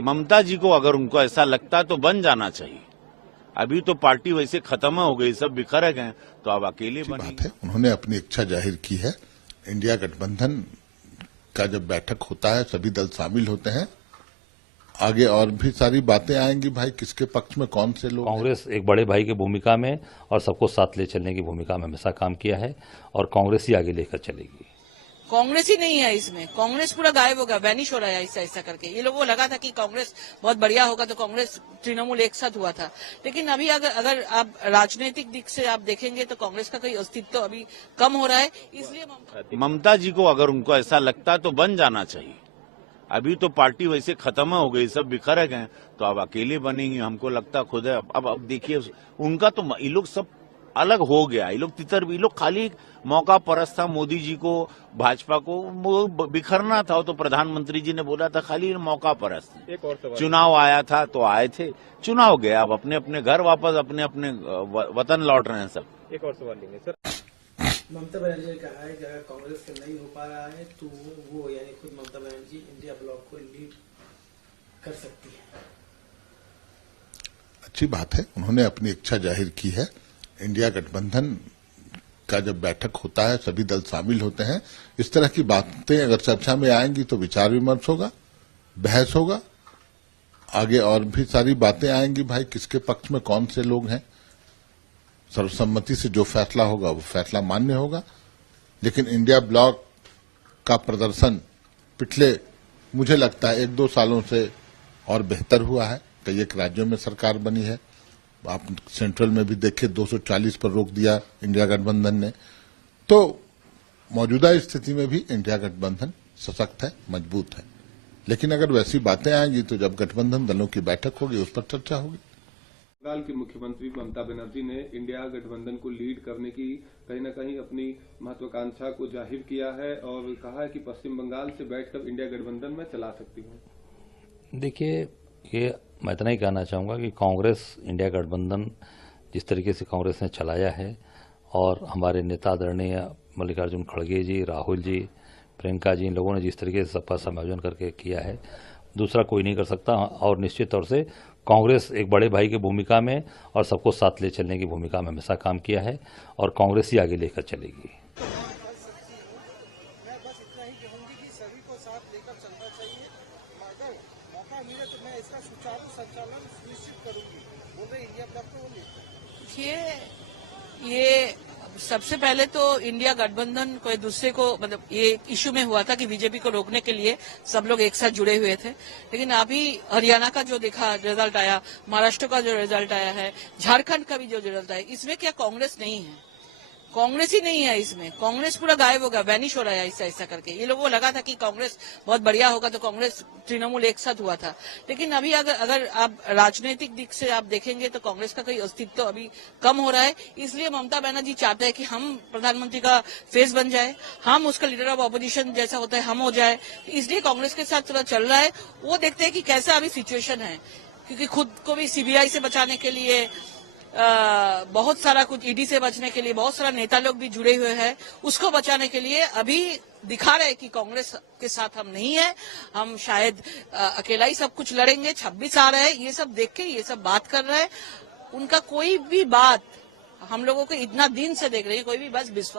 ममता जी को अगर उनको ऐसा लगता है तो बन जाना चाहिए। अभी तो पार्टी वैसे खत्म हो गई, सब बिखर गए, तो अब अकेले अच्छी बनी। बात है, उन्होंने अपनी इच्छा जाहिर की है। इंडिया गठबंधन का जब बैठक होता है सभी दल शामिल होते हैं, आगे और भी सारी बातें आएंगी। भाई किसके पक्ष में कौन से लोग। कांग्रेस एक बड़े भाई की भूमिका में और सबको साथ ले चलने की भूमिका में हमेशा काम किया है और कांग्रेस ही आगे लेकर चलेगी। कांग्रेस ही नहीं है इसमें, कांग्रेस पूरा गायब हो गया, वैनिश हो रहा है ऐसा ऐसा करके। ये लोगों को लगा था कि कांग्रेस बहुत बढ़िया होगा, तो कांग्रेस तृणमूल एक साथ हुआ था। लेकिन अभी अगर आप राजनीतिक दिख से आप देखेंगे तो कांग्रेस का कोई अस्तित्व अभी कम हो रहा है। इसलिए ममता जी को अगर उनको ऐसा लगता है तो बन जाना चाहिए। अभी तो पार्टी वैसे खत्म हो गई, सब बिखर गए, तो अब अकेले बनेंगे। हमको लगता खुद है। अब देखिए उनका तो ये लोग सब अलग हो गया। ये लोग तितर, ये लोग खाली मौका परस्त था। मोदी जी को, भाजपा को वो बिखरना था, तो प्रधानमंत्री जी ने बोला था खाली मौका परस्त। एक और सवाल, चुनाव आया था तो आए थे, चुनाव गया, अब अपने अपने घर वापस अपने अपने वतन लौट रहे हैं सब। एक और सवाल लेंगे सर। ममता बनर्जी ने कहा है कि अगर कांग्रेस से नहीं हो पा रहा है तो वो यानी खुद ममता बनर्जी इंडिया ब्लॉक को लीड कर सकती है। अच्छी बात है, उन्होंने अपनी इच्छा जाहिर की है। इंडिया गठबंधन का जब बैठक होता है सभी दल शामिल होते हैं, इस तरह की बातें अगर चर्चा में आएंगी तो विचार विमर्श होगा, बहस होगा, आगे और भी सारी बातें आएंगी। भाई किसके पक्ष में कौन से लोग हैं, सर्वसम्मति से जो फैसला होगा वो फैसला मान्य होगा। लेकिन इंडिया ब्लॉक का प्रदर्शन पिछले मुझे लगता है 1-2 सालों से और बेहतर हुआ है। कई एक राज्यों में सरकार बनी है, आप सेंट्रल में भी देखे 240 पर रोक दिया इंडिया गठबंधन ने। तो मौजूदा स्थिति में भी इंडिया गठबंधन सशक्त है, मजबूत है। लेकिन अगर वैसी बातें आएंगी तो जब गठबंधन दलों की बैठक होगी उस पर चर्चा होगी। बंगाल की मुख्यमंत्री ममता बनर्जी ने इंडिया गठबंधन को लीड करने की कहीं न कहीं अपनी महत्वाकांक्षा को जाहिर किया है और कहा है कि पश्चिम बंगाल से बैठकर इंडिया गठबंधन में चला सकती हूं। देखिए, ये मैं इतना ही कहना चाहूँगा कि कांग्रेस इंडिया गठबंधन जिस तरीके से कांग्रेस ने चलाया है और हमारे नेता आदरणीय मल्लिकार्जुन खड़गे जी, राहुल जी, प्रियंका जी, इन लोगों ने जिस तरीके से सबका समायोजन करके किया है, दूसरा कोई नहीं कर सकता। और निश्चित तौर से कांग्रेस एक बड़े भाई की भूमिका में और सबको साथ ले चलने की भूमिका में हमेशा काम किया है और कांग्रेस ही आगे लेकर चलेगी। ये सबसे पहले तो इंडिया गठबंधन कोई दूसरे को, मतलब ये इश्यू में हुआ था कि बीजेपी को रोकने के लिए सब लोग एक साथ जुड़े हुए थे। लेकिन अभी हरियाणा का जो देखा रिजल्ट आया, महाराष्ट्र का जो रिजल्ट आया है, झारखंड का भी जो रिजल्ट आया, इसमें क्या कांग्रेस नहीं है, कांग्रेस ही नहीं है इसमें। कांग्रेस पूरा गायब हो गया, वैनिश हो रहा है ऐसा ऐसा करके। ये लोगों को लगा था कि कांग्रेस बहुत बढ़िया होगा, तो कांग्रेस तृणमूल एक साथ हुआ था। लेकिन अभी अगर आप राजनीतिक दिख से आप देखेंगे तो कांग्रेस का कोई अस्तित्व अभी कम हो रहा है। इसलिए ममता बनर्जी चाहते हैं कि हम प्रधानमंत्री का फेस बन जाए, हम उसका लीडर ऑफ ऑपोजिशन जैसा होता है हम हो जाए। इसलिए कांग्रेस के साथ थोड़ा चल रहा है। वो देखते हैं कि कैसा अभी सिचुएशन है, क्योंकि खुद को भी सीबीआई से बचाने के लिए बहुत सारा कुछ, ईडी से बचने के लिए बहुत सारा नेता लोग भी जुड़े हुए हैं। उसको बचाने के लिए अभी दिखा रहे हैं कि कांग्रेस के साथ हम नहीं है, हम शायद अकेला ही सब कुछ लड़ेंगे। 26 आ रहे हैं, ये सब देख के ये सब बात कर रहे हैं। उनका कोई भी बात हम लोगों को इतना दिन से देख रहे हैं, कोई भी बस विश्वास